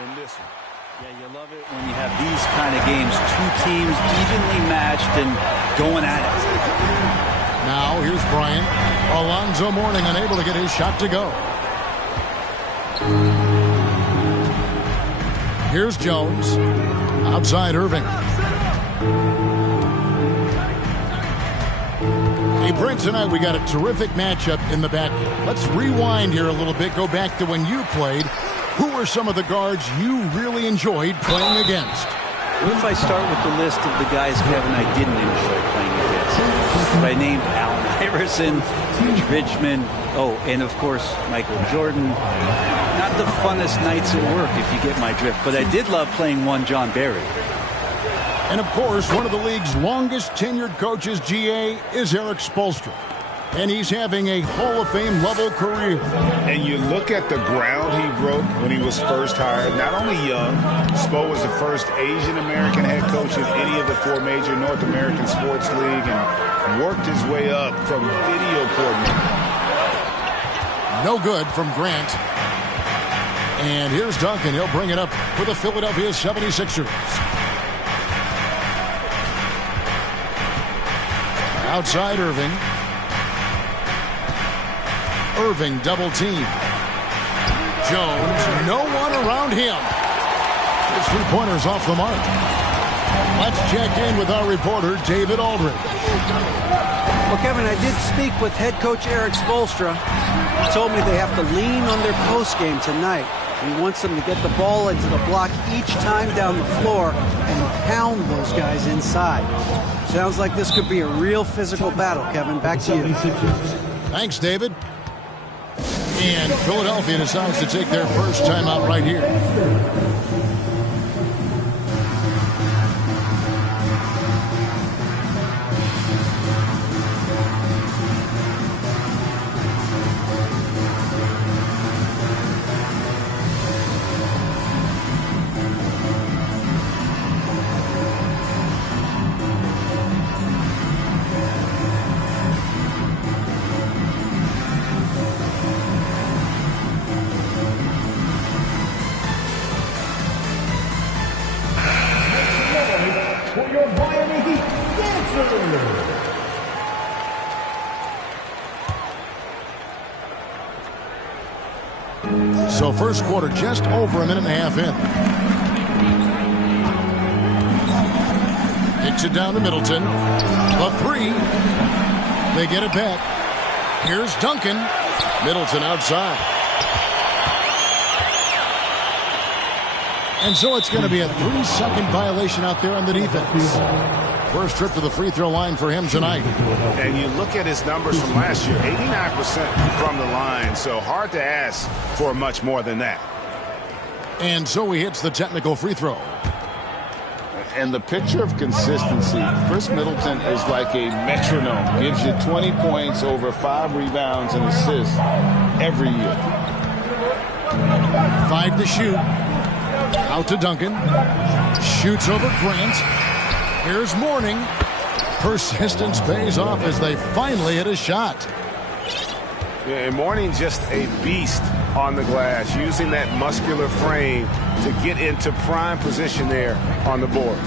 in this one. Yeah, you love it when you have these kind of games. Two teams evenly matched and going at it. Now, here's Bryant. Alonzo Mourning unable to get his shot to go. Here's Jones. Outside Irving. Hey, Brent, tonight we got a terrific matchup in the backcourt. Let's rewind here a little bit. Go back to when you played. Who were some of the guards you really enjoyed playing against? What if I start with the list of the guys, Kevin, I didn't enjoy playing against? I named Allen Iverson, Mitch Richmond, and of course, Michael Jordan. Not the funnest nights at work, if you get my drift, but I did love playing one John Barry. And of course, one of the league's longest tenured coaches, GA, is Eric Spoelstra. And he's having a Hall of Fame level career. And you look at the ground he broke when he was first hired. Not only young, Spo was the first Asian American head coach in any of the four major North American sports league and worked his way up from video coordinator. No good from Grant. And here's Duncan. He'll bring it up for the Philadelphia 76ers. Outside Irving. Irving double team. Jones, no one around him. His three-pointers off the mark. Let's check in with our reporter, David Aldridge. Well, Kevin, I did speak with head coach Eric Spoelstra. He told me they have to lean on their post game tonight. He wants them to get the ball into the block each time down the floor and pound those guys inside. Sounds like this could be a real physical battle, Kevin. Back to you. Thanks, David. And Philadelphia decides to take their first timeout right here. So first quarter just over a minute and a half in. Kicks it down to Middleton. The three. They get it back. Here's Duncan. Middleton outside. And so it's going to be a 3-second violation out there on the defense. First trip to the free throw line for him tonight. And you look at his numbers from last year, 89% from the line, so hard to ask for much more than that. And so he hits the technical free throw. And the picture of consistency, Chris Middleton is like a metronome. Gives you 20 points, over 5 rebounds and assists every year. 5 to shoot. Out to Duncan. Shoots over Grant. Here's Mourning. Persistence pays off as they finally hit a shot. Yeah, and Mourning's just a beast on the glass, using that muscular frame to get into prime position there on the board.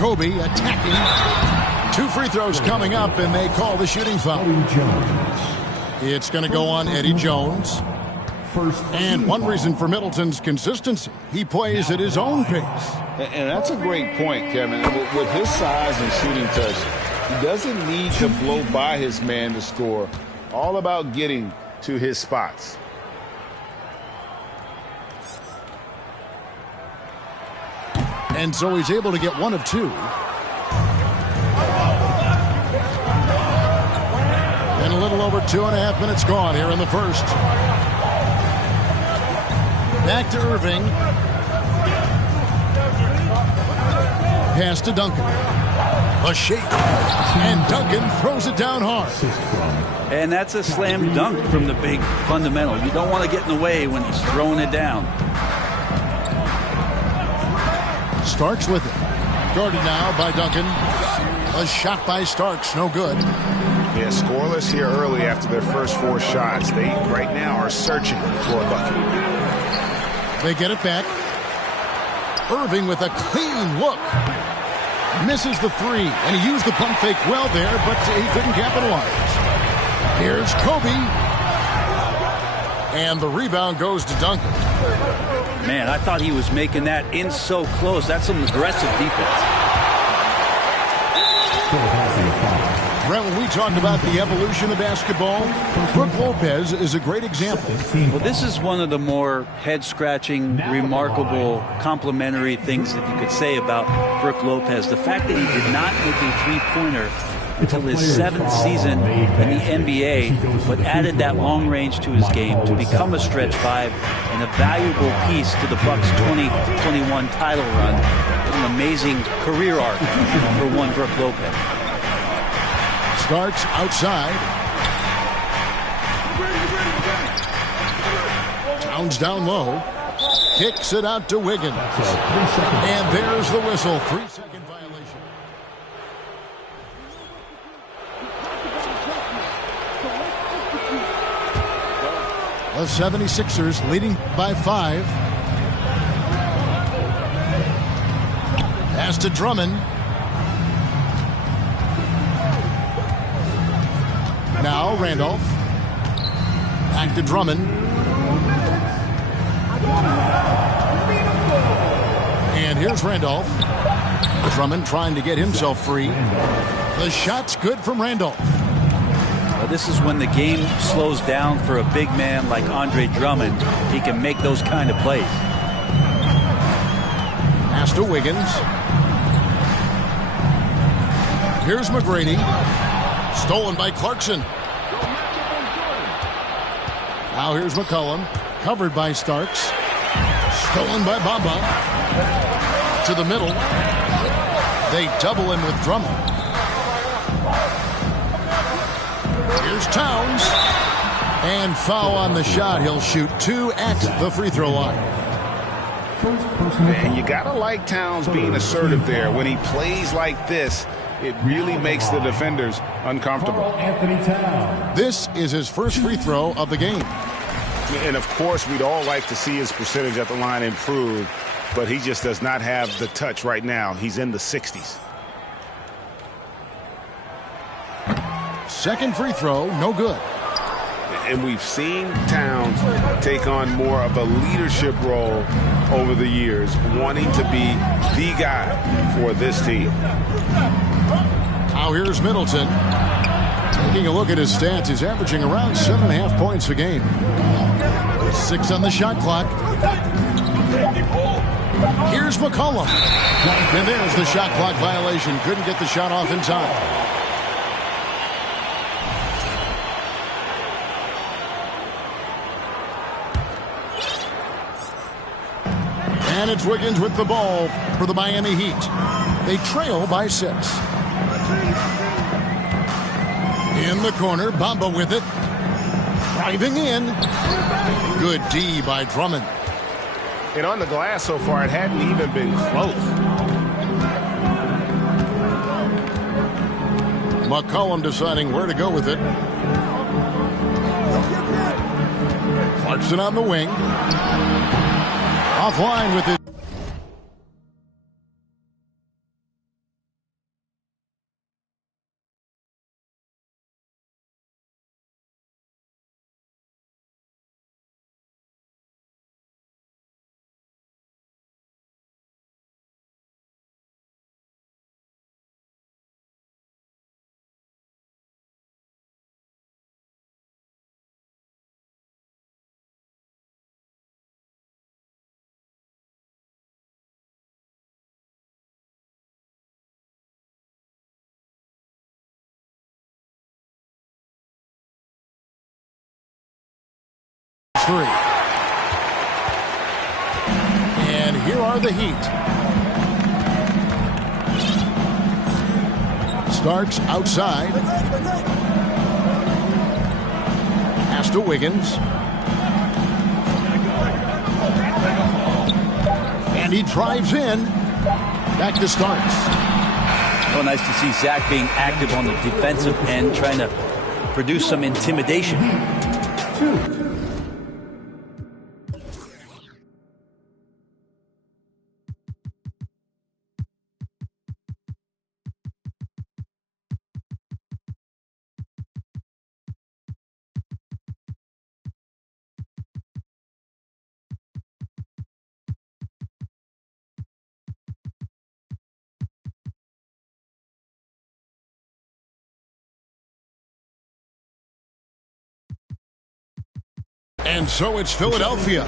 Kobe attacking. 2 free throws coming up, and they call the shooting foul. It's going to go on Eddie Jones. And one reason for Middleton's consistency, he plays at his own pace. And that's a great point, Kevin. With his size and shooting touch, he doesn't need to blow by his man to score. All about getting to his spots. And so he's able to get 1 of 2. And a little over 2.5 minutes gone here in the first. Back to Irving. Pass to Duncan. A shake. And Duncan throws it down hard. And that's a slam dunk from the big fundamental. You don't want to get in the way when he's throwing it down. Starks with it. Guarded now by Duncan. A shot by Starks, no good. Yeah, scoreless here early after their first 4 shots. They right now are searching for a bucket. They get it back. Irving with a clean look. Misses the three, and he used the pump fake well there, but he couldn't capitalize. Here's Kobe. And the rebound goes to Duncan. Man, I thought he was making that in so close. That's some aggressive defense. Brent, when we talk about the evolution of basketball, Brook Lopez is a great example. Well, this is one of the more head-scratching, remarkable, complimentary things that you could say about Brook Lopez. The fact that he did not make a three-pointer until his 7th season in the NBA, but added that long range to his game to become a stretch five and a valuable piece to the Bucks' 2021 title run. An amazing career arc for one Brook Lopez. Starks outside. Towns down low. Kicks it out to Wiggins. And there's the whistle. 3-second violation. The 76ers leading by 5. Pass to Drummond. Now Randolph. Back to Drummond. And here's Randolph. Drummond trying to get himself free. The shot's good from Randolph. Well, this is when the game slows down for a big man like Andre Drummond. He can make those kind of plays. Pass to Wiggins. Here's McGrady. Stolen by Clarkson. Now here's McCollum. Covered by Starks. Stolen by Bamba. To the middle. They double him with Drummond. Here's Towns. And foul on the shot. He'll shoot 2 at the free throw line. And you got to like Towns being assertive there. When he plays like this, it really makes the defenders uncomfortable. This is his first free throw of the game. And, of course, we'd all like to see his percentage at the line improve, but he just does not have the touch right now. He's in the 60s. Second free throw, no good. And we've seen Towns take on more of a leadership role over the years, wanting to be the guy for this team. Now here's Middleton. Taking a look at his stats, he's averaging around 7.5 points a game. 6 on the shot clock. Here's McCollum. And there's the shot clock violation. Couldn't get the shot off in time. And it's Wiggins with the ball for the Miami Heat. They trail by 6. In the corner, Bamba with it. Driving in. Good D by Drummond. And on the glass so far, it hadn't even been close. McCollum deciding where to go with it. Clarkson on the wing. Offline with it. And here are the Heat. Starks outside. Pass to Wiggins. And he drives in. Back to Starks. Well, nice to see Zach being active on the defensive end, trying to produce some intimidation. And so it's Philadelphia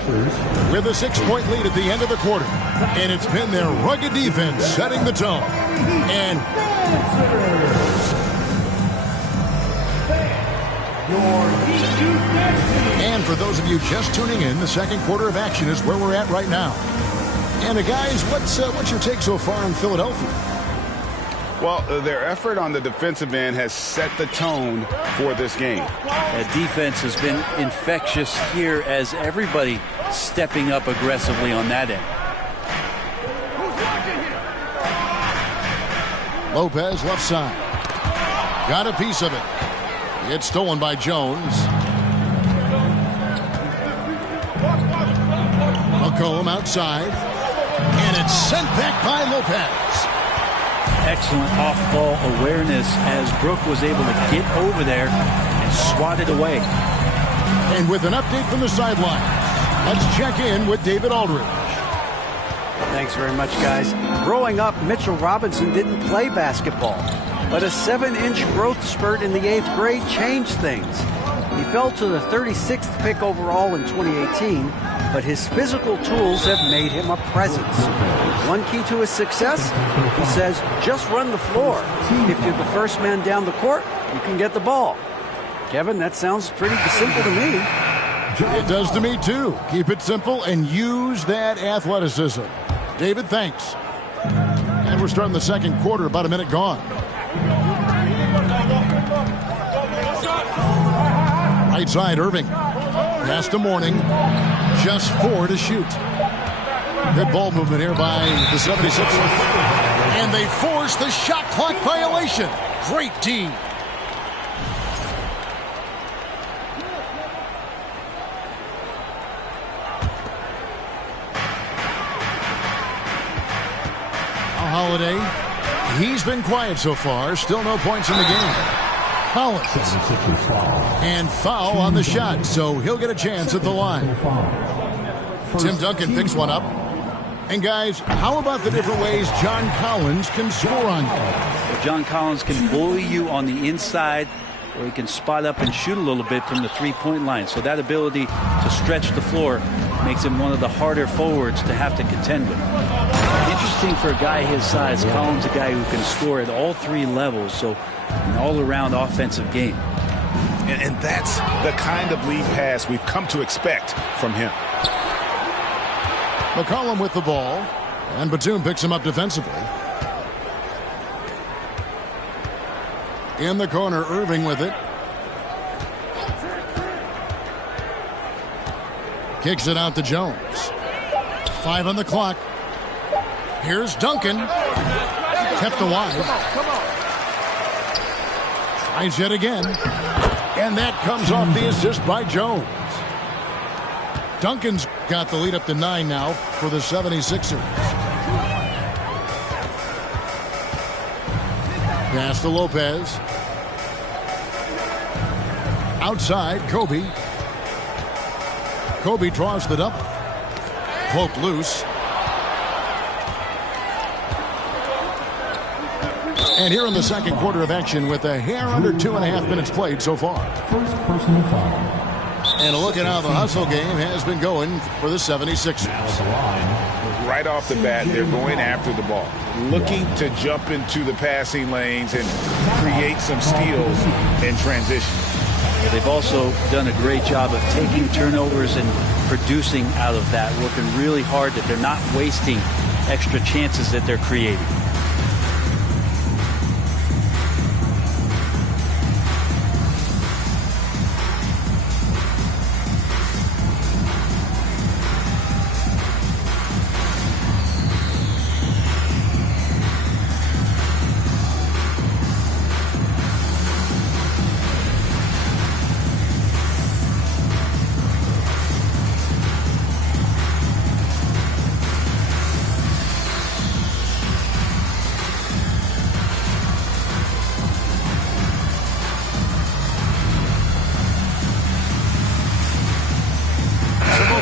with a 6-point lead at the end of the quarter. And it's been their rugged defense setting the tone. And for those of you just tuning in, the second quarter of action is where we're at right now. And guys, what's your take so far on Philadelphia? Well, their effort on the defensive end has set the tone for this game. That defense has been infectious here as everybody stepping up aggressively on that end. Lopez left side. Got a piece of it. It's stolen by Jones. McCollum outside. And it's sent back by Lopez. Excellent off-ball awareness as Brook was able to get over there and swat it away. And with an update from the sideline, let's check in with David Aldridge. Thanks very much, guys. Growing up, Mitchell Robinson didn't play basketball, but a 7-inch growth spurt in the 8th grade changed things. He fell to the 36th pick overall in 2018, but his physical tools have made him a presence. One key to his success, he says, just run the floor. If you're the first man down the court, you can get the ball. Kevin, that sounds pretty simple to me. It does to me, too. Keep it simple and use that athleticism. David, thanks. And we're starting the second quarter, about a minute gone. Right side, Irving. Pass to Mourning. Just 4 to shoot. Good ball movement here by the 76ers. And they force the shot clock violation. Great D. Holiday. He's been quiet so far. Still no points in the game. Collins. And foul on the shot, so he'll get a chance at the line. Tim Duncan picks one up. And guys, how about the different ways John Collins can score on you? Well, John Collins can bully you on the inside, or he can spot up and shoot a little bit from the three-point line. So that ability to stretch the floor makes him one of the harder forwards to have to contend with. Interesting for a guy his size. Collins, a guy who can score at all 3 levels, so an all-around offensive game. And that's the kind of lead pass we've come to expect from him. McCollum with the ball, and Batum picks him up defensively. In the corner, Irving with it. Kicks it out to Jones. 5 on the clock. Here's Duncan. Kept alive. Tries yet again. And that comes off the assist by Jones. Duncan's got the lead up to 9 now for the 76ers. Pass to Lopez. Outside, Kobe. Kobe draws the double. Poked loose. And here in the second quarter of action with a hair under 2.5 minutes played so far. First personal foul. And a look at how the hustle game has been going for the 76ers. Right off the bat, they're going after the ball, looking to jump into the passing lanes and create some steals in transition. Yeah, they've also done a great job of taking turnovers and producing out of that, working really hard that they're not wasting extra chances that they're creating.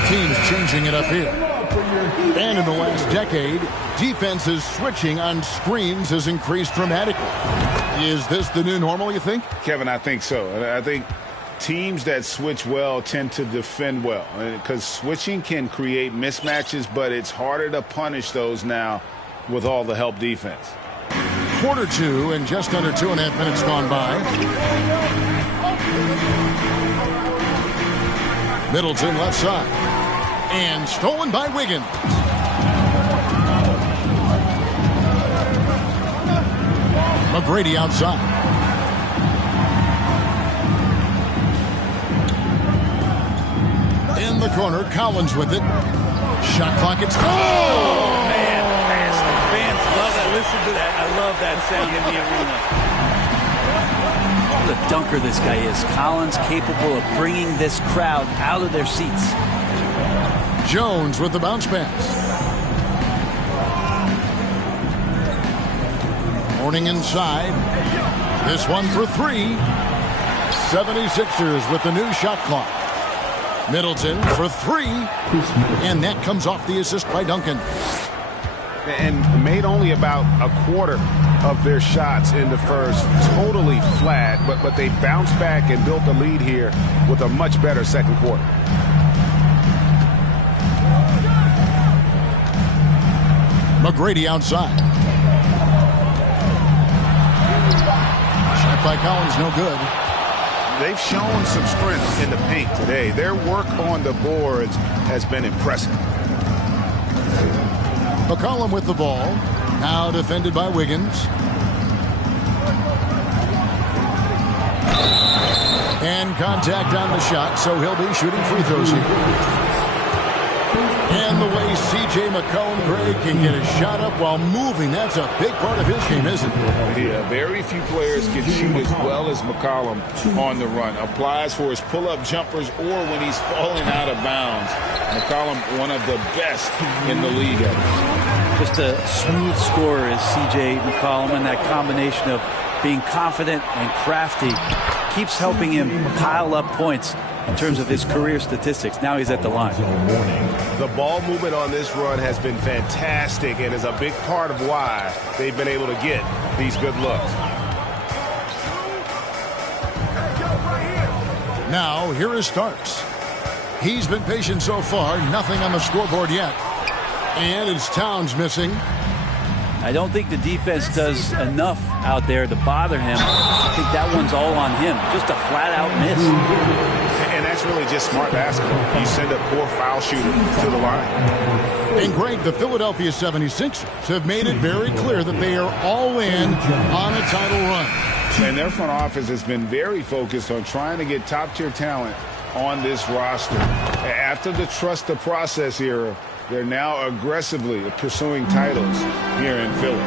Teams changing it up here. And in the last decade, defenses switching on screens has increased dramatically. Is this the new normal, you think? Kevin, I think so. I think teams that switch well tend to defend well, because switching can create mismatches, but it's harder to punish those now with all the help defense. Quarter two and just under 2.5 minutes gone by. Middleton left side. And stolen by Wiggins. McGrady outside. In the corner, Collins with it. Shot clock, it's... Oh, man, fans love that. Listen to that. I love that sound in the arena. What a dunker this guy is. Collins capable of bringing this crowd out of their seats. Jones with the bounce pass. Morning inside. This one for three. 76ers with the new shot clock. Middleton for three. And that comes off the assist by Duncan. And made only about a quarter of their shots in the first. Totally flat, but they bounced back and built a lead here with a much better second quarter. McGrady outside. Shot by Collins, no good. They've shown some strength in the paint today. Their work on the boards has been impressive. McCollum with the ball. Now defended by Wiggins. And contact on the shot, so he'll be shooting free throws here. And the way C.J. McCollum, Greg, can get a shot up while moving, that's a big part of his game, isn't it? Yeah, very few players can shoot as well as McCollum on the run. Applies for his pull-up jumpers or when he's falling out of bounds. McCollum, one of the best in the league at it. Just a smooth scorer is C.J. McCollum, and that combination of being confident and crafty keeps helping him pile up points in terms of his career statistics. Now he's at the line. The ball movement on this run has been fantastic and is a big part of why they've been able to get these good looks. Now, here is Starks. He's been patient so far, nothing on the scoreboard yet. And it's Towns missing. I don't think the defense does enough out there to bother him. I think that one's all on him. Just a flat-out miss. And that's really just smart basketball. You send a poor foul shooter to the line. And, Greg, the Philadelphia 76ers have made it very clear that they are all in on a title run. And their front office has been very focused on trying to get top-tier talent on this roster. After the trust the process era, they're now aggressively pursuing titles here in Philly.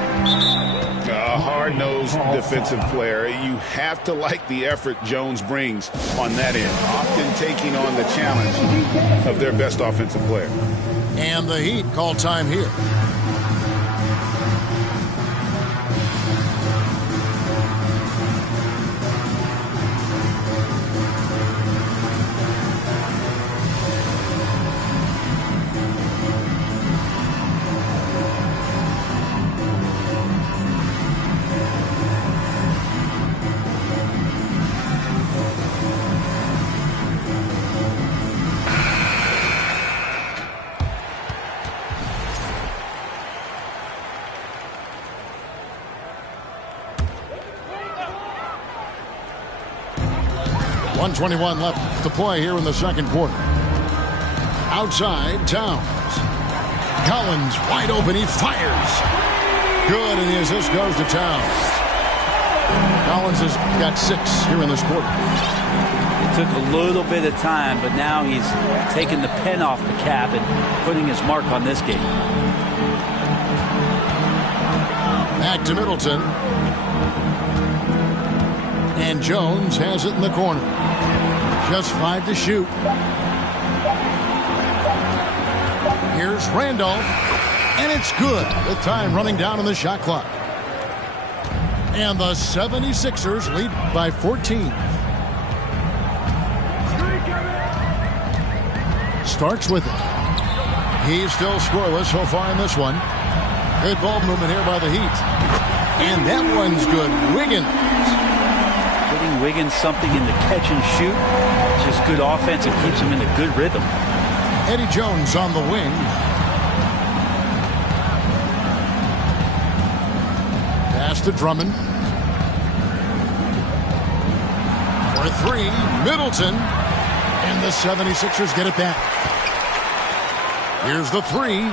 A hard-nosed defensive player. You have to like the effort Jones brings on that end, often taking on the challenge of their best offensive player. And the Heat call time here. .21 left to play here in the second quarter. Outside, Towns. Collins wide open, he fires. Good, and the assist goes to Towns. Collins has got 6 here in this quarter. It took a little bit of time, but now he's taking the pen off the cap and putting his mark on this game. Back to Middleton. And Jones has it in the corner. Just 5 to shoot. Here's Randolph. And it's good. The time running down on the shot clock. And the 76ers lead by 14. Starks with it. He's still scoreless so far in this one. Good ball movement here by the Heat. And that one's good. Wiggins. Wiggins something in the catch and shoot. Just good offense and keeps him in a good rhythm. Eddie Jones on the wing. Pass to Drummond. For three, Middleton. And the 76ers get it back. Here's the three.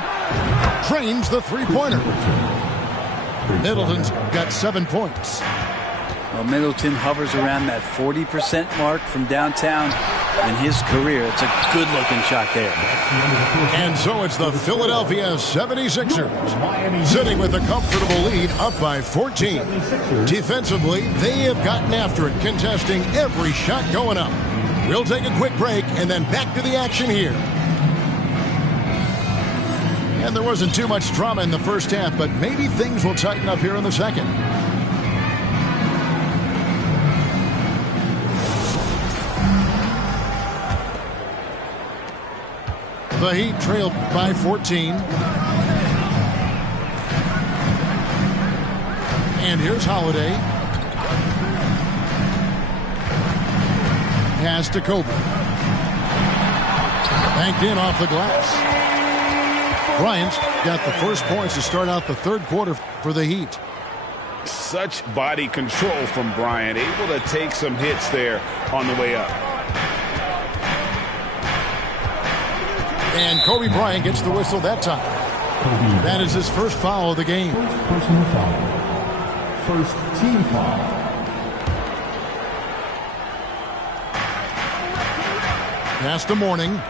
Drains the three-pointer. Middleton's got 7 points. Well, Middleton hovers around that 40% mark from downtown in his career. It's a good-looking shot there. And so it's the Philadelphia 76ers sitting with a comfortable lead up by 14. Defensively, they have gotten after it, contesting every shot going up. We'll take a quick break and then back to the action here. And there wasn't too much drama in the first half, but maybe things will tighten up here in the second. The Heat trailed by 14. And here's Holiday. Pass to Kobe. Banked in off the glass. Bryant's got the first points to start out the third quarter for the Heat. Such body control from Bryant, able to take some hits there on the way up. And Kobe Bryant gets the whistle that time. That is his first foul of the game. Personal foul. First team foul. Pass to Mourning.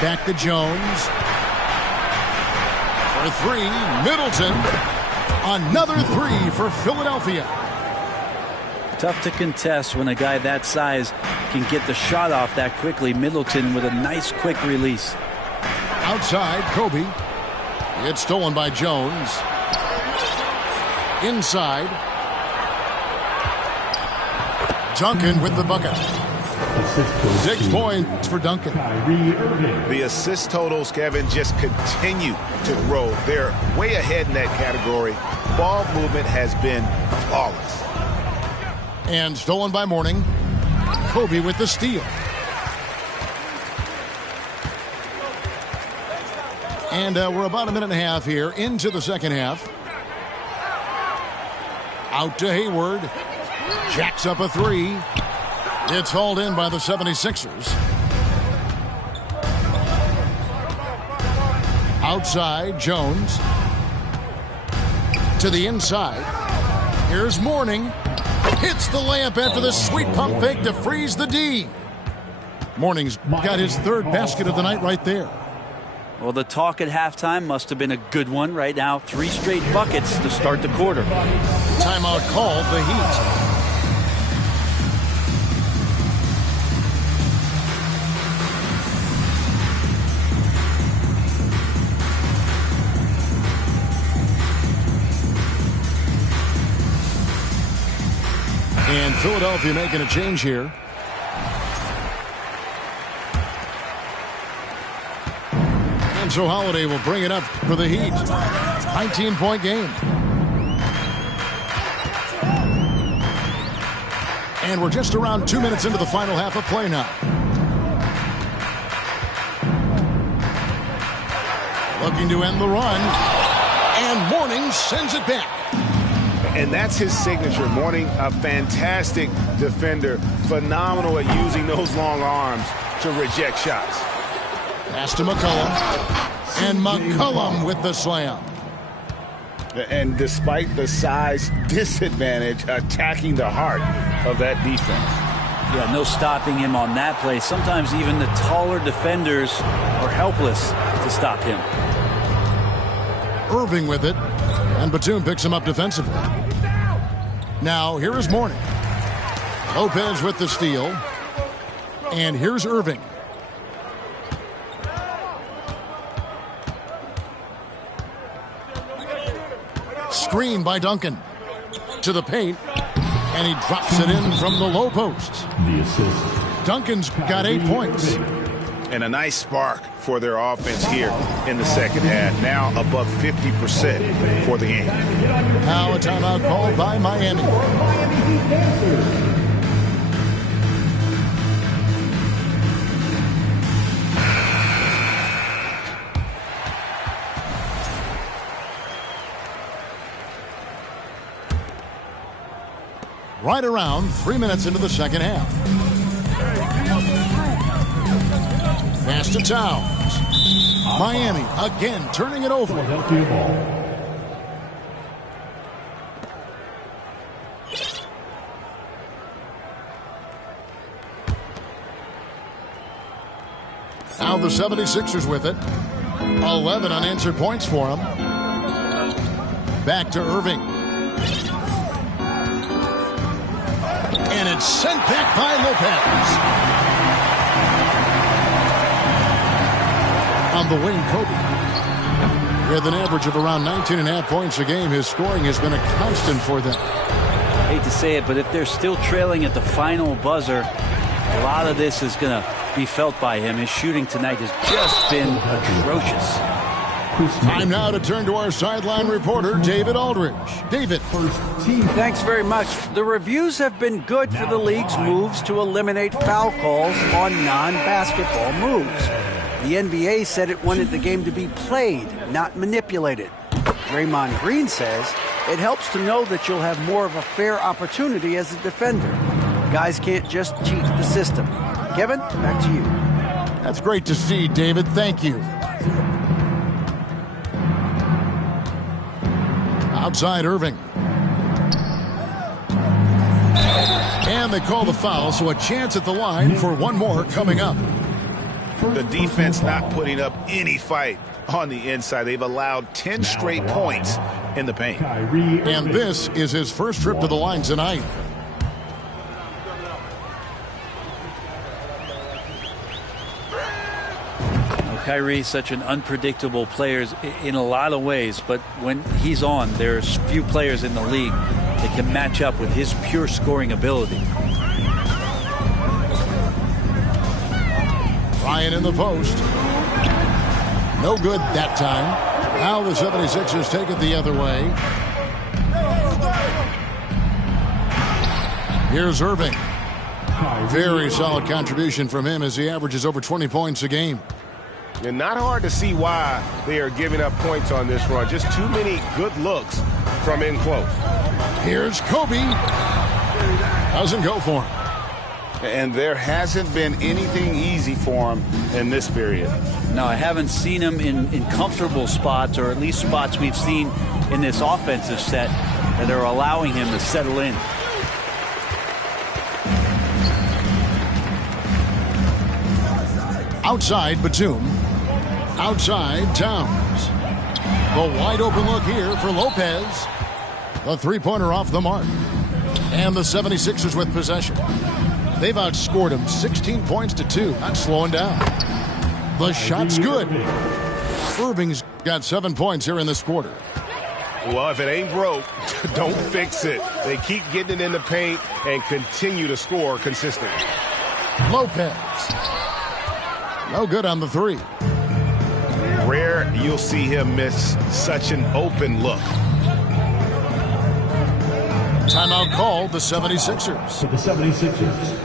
Back to Jones. For three, Middleton. Another three for Philadelphia. Tough to contest when a guy that size can get the shot off that quickly. Middleton with a nice quick release. Outside, Kobe. It's stolen by Jones. Inside. Duncan with the bucket. 6 points for Duncan. The assist totals, Kevin, just continue to grow. They're way ahead in that category. Ball movement has been flawless. And stolen by Mourning. Kobe with the steal. And we're about a minute and a half here into the second half. Out to Hayward. Jacks up a three. It's hauled in by the 76ers. Outside, Jones. To the inside. Here's Mourning. Hits the layup after the sweet pump fake to freeze the D. Mourning's got his third basket of the night right there. Well, the talk at halftime must have been a good one. Right now, 3 straight buckets to start the quarter. Timeout called, the Heat. And Philadelphia making a change here. And so Holiday will bring it up for the Heat. 19-point game. And we're just around 2 minutes into the final half of play now. Looking to end the run. And Mourning sends it back. And that's his signature. Mourning, a fantastic defender. Phenomenal at using those long arms to reject shots. Pass to McCollum. And McCollum with the slam. And despite the size disadvantage, attacking the heart of that defense. Yeah, no stopping him on that play. Sometimes even the taller defenders are helpless to stop him. Irving with it. And Batum picks him up defensively. Now, here is Mourning. Lopez with the steal. And here's Irving. Screen by Duncan. To the paint. And he drops it in from the low post. The assist. Duncan's got 8 points. And a nice spark for their offense here in the second half. Now above 50% for the game. Now a timeout called by Miami. Right around 3 minutes into the second half. Pass to Towns. Miami again turning it over. Now the 76ers with it. 11 unanswered points for them. Back to Irving. And it's sent back by Lopez. On the wing, Kobe. With an average of around 19.5 points a game, his scoring has been a constant for them. Hate to say it, but if they're still trailing at the final buzzer, a lot of this is going to be felt by him. His shooting tonight has just been atrocious. Time now to turn to our sideline reporter, David Aldridge. David. Thanks very much. The reviews have been good for the league's moves to eliminate foul calls on non-basketball moves. The NBA said it wanted the game to be played, not manipulated. Draymond Green says it helps to know that you'll have more of a fair opportunity as a defender. Guys can't just cheat the system. Kevin, back to you. That's great to see, David. Thank you. Outside Irving. And they call the foul, so a chance at the line for one more coming up. The defense not putting up any fight on the inside. They've allowed 10 straight points in the paint. And this is his first trip to the line tonight. Kyrie is such an unpredictable player in a lot of ways, but when he's on, there's few players in the league that can match up with his pure scoring ability. Ryan in the post. No good that time. Now the 76ers take it the other way. Here's Irving. Very solid contribution from him as he averages over 20 points a game. And not hard to see why they are giving up points on this run. Just too many good looks from in close. Here's Kobe. Doesn't go for him. And there hasn't been anything easy for him in this period. No, I haven't seen him in comfortable spots, or at least spots we've seen in this offensive set that are allowing him to settle in. Outside Batum. Outside Towns. The wide open look here for Lopez. The three-pointer off the mark. And the 76ers with possession. They've outscored him 16 points to 2. Not slowing down. The shot's good. Irving's got 7 points here in this quarter. Well, if it ain't broke, don't fix it. They keep getting it in the paint and continue to score consistently. Lopez. No good on the three. Rare you'll see him miss such an open look. Timeout called the 76ers. For the 76ers.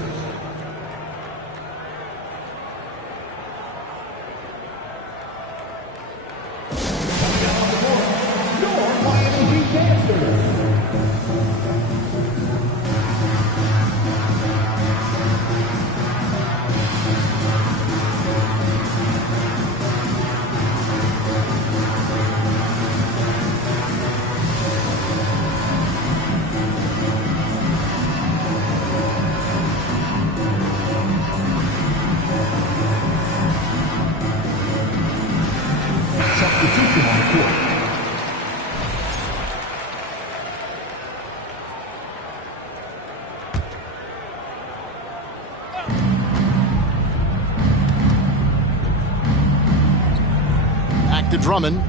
To Drummond.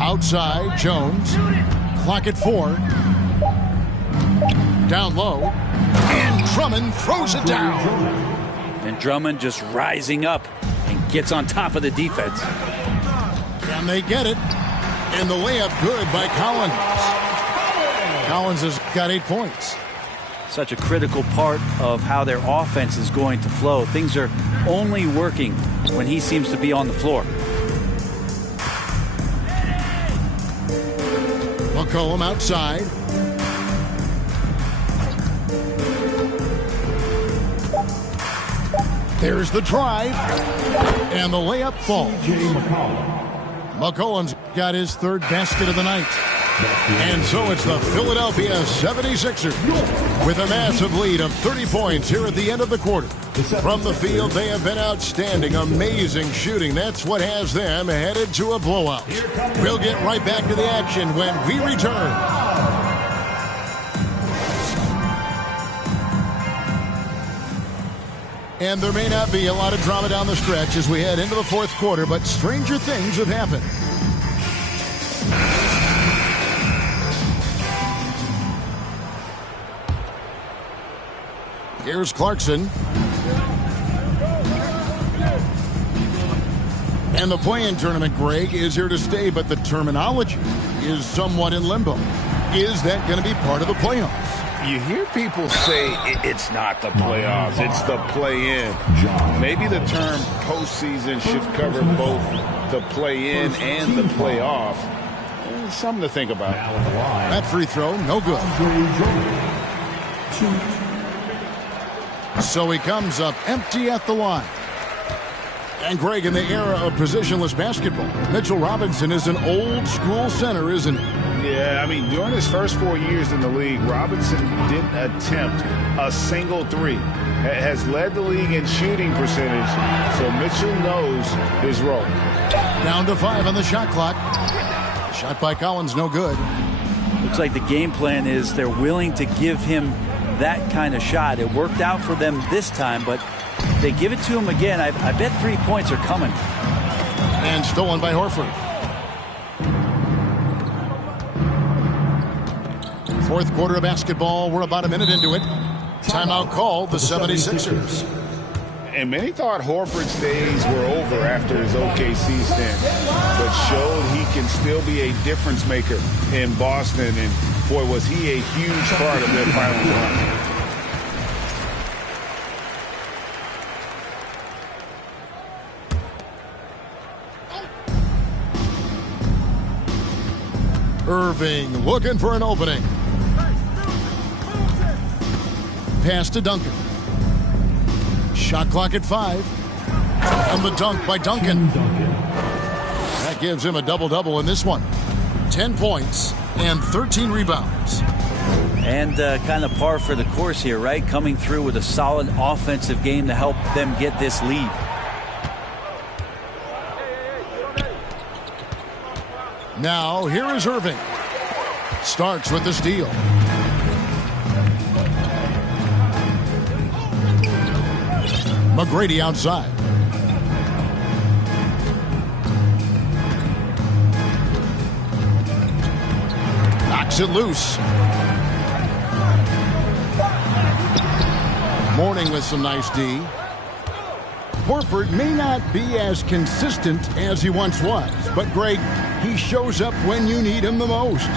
Outside, Jones. Clock at 4. Down low. And Drummond throws it down. And Drummond just rising up and gets on top of the defense. And they get it. And the layup good by Collins. Collins has got 8 points. Such a critical part of how their offense is going to flow. Things are only working when he seems to be on the floor. McCollum outside. There's the drive. And the layup falls. McCollum's got his 3rd basket of the night. And so it's the Philadelphia 76ers with a massive lead of 30 points here at the end of the quarter. From the field, they have been outstanding, amazing shooting. That's what has them headed to a blowout. We'll get right back to the action when we return. And there may not be a lot of drama down the stretch as we head into the 4th quarter, but stranger things have happened. Here's Clarkson. And the play-in tournament, Greg, is here to stay, but the terminology is somewhat in limbo. Is that going to be part of the playoffs? You hear people say it's not the playoffs, it's the play-in. Maybe the term postseason should cover both the play-in and the playoff. Something to think about. That free throw, no good. So he comes up empty at the line. And Greg, in the era of positionless basketball, Mitchell Robinson is an old-school center, isn't he? Yeah, I mean, during his first 4 years in the league, Robinson didn't attempt a single three. Has led the league in shooting percentage, so Mitchell knows his role. Down to 5 on the shot clock. Shot by Collins, no good. Looks like the game plan is they're willing to give him that kind of shot. It worked out for them this time, but if they give it to him again, I bet 3 points are coming. And stolen by Horford. 4th quarter of basketball. We're about a minute into it. Timeout called the 76ers. And many thought Horford's days were over after his OKC stint, but showed he can still be a difference maker in Boston. And boy, was he a huge part of their final run. Irving looking for an opening. Pass to Duncan. Shot clock at 5. And the dunk by Duncan. That gives him a double-double in this one. 10 points and 13 rebounds. And kind of par for the course here, right? Coming through with a solid offensive game to help them get this lead. Now, here is Irving. Starts with the steal. McGrady outside. Knocks it loose. Mourning with some nice D. Horford may not be as consistent as he once was, but Greg, he shows up when you need him the most.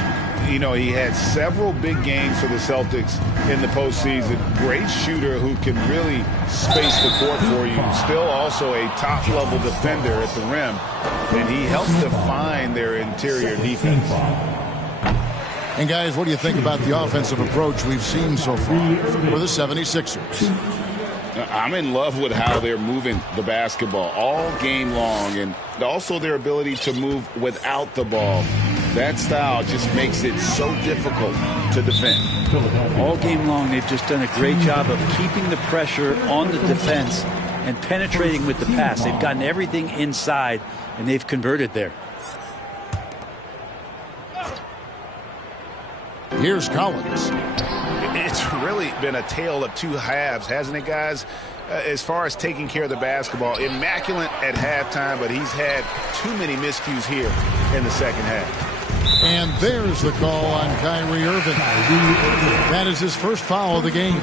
You know, he had several big games for the Celtics in the postseason. Great shooter who can really space the court for you. Still also a top-level defender at the rim. And he helps define their interior defense. And guys, what do you think about the offensive approach we've seen so far for the 76ers? I'm in love with how they're moving the basketball all game long, and also their ability to move without the ball. That style just makes it so difficult to defend. All game long, they've just done a great job of keeping the pressure on the defense and penetrating with the pass. They've gotten everything inside, and they've converted there. Here's Collins. It's really been a tale of two halves, hasn't it, guys? As far as taking care of the basketball, immaculate at halftime, but he's had too many miscues here in the second half. And there's the call on Kyrie Irving. That is his first foul of the game.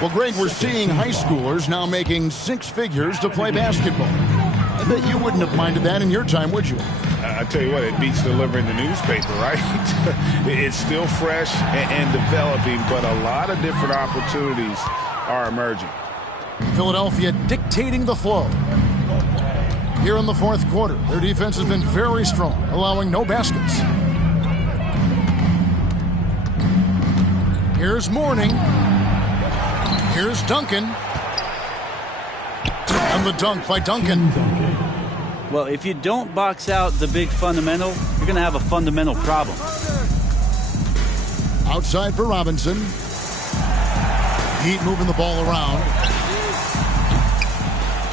Well, Greg, we're seeing high schoolers now making six figures to play basketball. I bet you wouldn't have minded that in your time, would you? I tell you what, it beats delivering the newspaper, right? It's still fresh and developing, but a lot of different opportunities are emerging. Philadelphia dictating the flow. Here in the fourth quarter, their defense has been very strong, allowing no baskets. Here's Mourning. Here's Duncan. And the dunk by Duncan. Well, if you don't box out the big fundamental, you're going to have a fundamental problem. Outside for Robinson. Heat moving the ball around.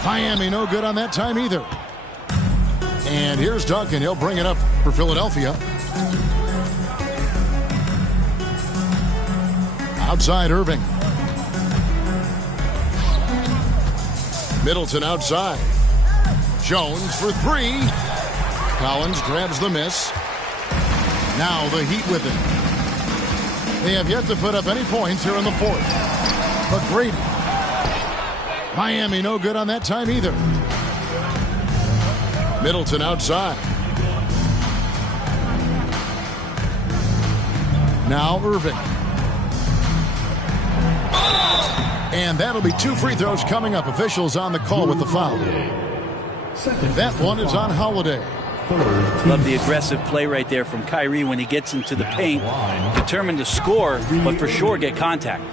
Miami no good on that time either. And here's Duncan. He'll bring it up for Philadelphia. Outside Irving. Middleton outside. Jones for three. Collins grabs the miss. Now the Heat with it. They have yet to put up any points here in the fourth. But Brady. Miami no good on that time either. Middleton outside. Now Irving. And that'll be two free throws coming up. Officials on the call with the foul. That one is on Holiday. Love the aggressive play right there from Kyrie when he gets into the paint. Determined to score, but for sure get contact.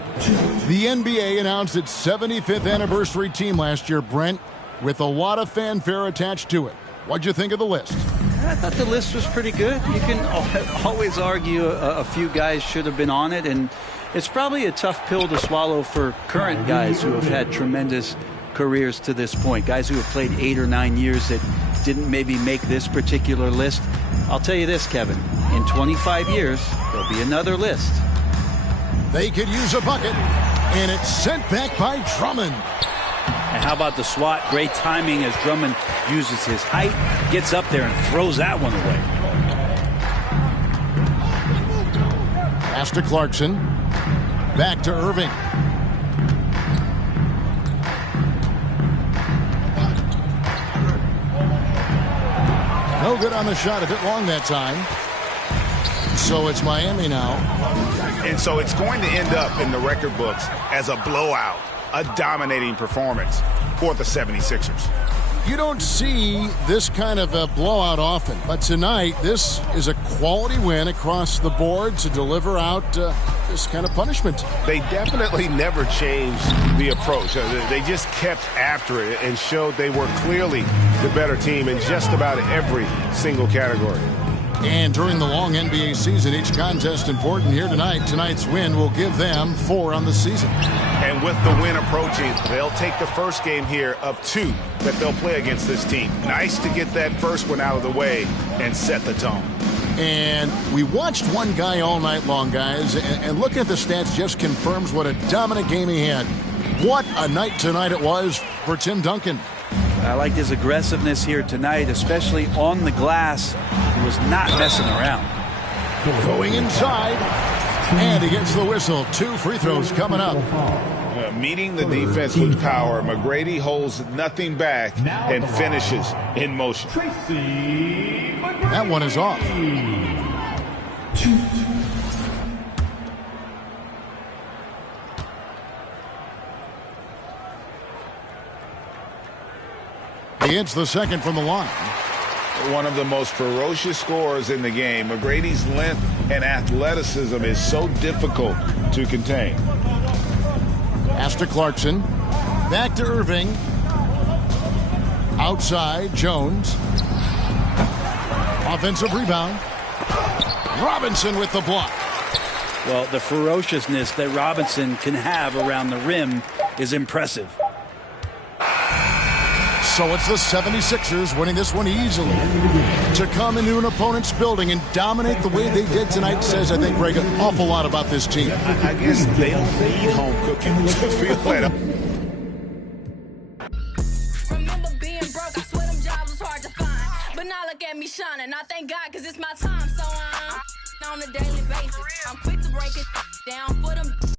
The NBA announced its 75th anniversary team last year, Brent, with a lot of fanfare attached to it. What'd you think of the list? I thought the list was pretty good. You can always argue a few guys should have been on it, and it's probably a tough pill to swallow for current guys who have had tremendous careers to this point. Guys who have played 8 or 9 years that didn't maybe make this particular list. I'll tell you this, Kevin. In 25 years, there'll be another list. They could use a bucket, and it's sent back by Drummond. And how about the swat? Great timing as Drummond uses his height, gets up there and throws that one away. Pass to Clarkson. Back to Irving. No good on the shot, a bit long that time. So it's Miami now. And so it's going to end up in the record books as a blowout, a dominating performance for the 76ers. You don't see this kind of a blowout often, but tonight this is a quality win across the board to deliver out this kind of punishment. They definitely never changed the approach. They just kept after it and showed they were clearly the better team in just about every single category. And during the long NBA season, each contest important. Here tonight. Tonight's win will give them 4 on the season. And with the win approaching, they'll take the first game here of 2 that they'll play against this team. Nice to get that first one out of the way and set the tone. And we watched one guy all night long, guys, and looking at the stats just confirms what a dominant game he had. What a night tonight it was for Tim Duncan. I liked his aggressiveness here tonight, especially on the glass. He was not messing around. Going inside, and he gets the whistle. 2 free throws coming up. Meeting the defense with power, McGrady holds nothing back and finishes in motion. That one is off. He hits the second from the line. One of the most ferocious scorers in the game. McGrady's length and athleticism is so difficult to contain. Pass to Clarkson. Back to Irving. Outside, Jones. Offensive rebound. Robinson with the block. Well, the ferociousness that Robinson can have around the rim is impressive. So it's the 76ers winning this one easily. To come into an opponent's building and dominate the way they did tonight says, I think, Greg, an awful lot about this team. I guess they don't need home cooking to feel that. Remember being broke, I swear them jobs was hard to find. But now look at me shining. I thank God because it's my time. So I'm on a daily basis. I'm quick to break it down for them.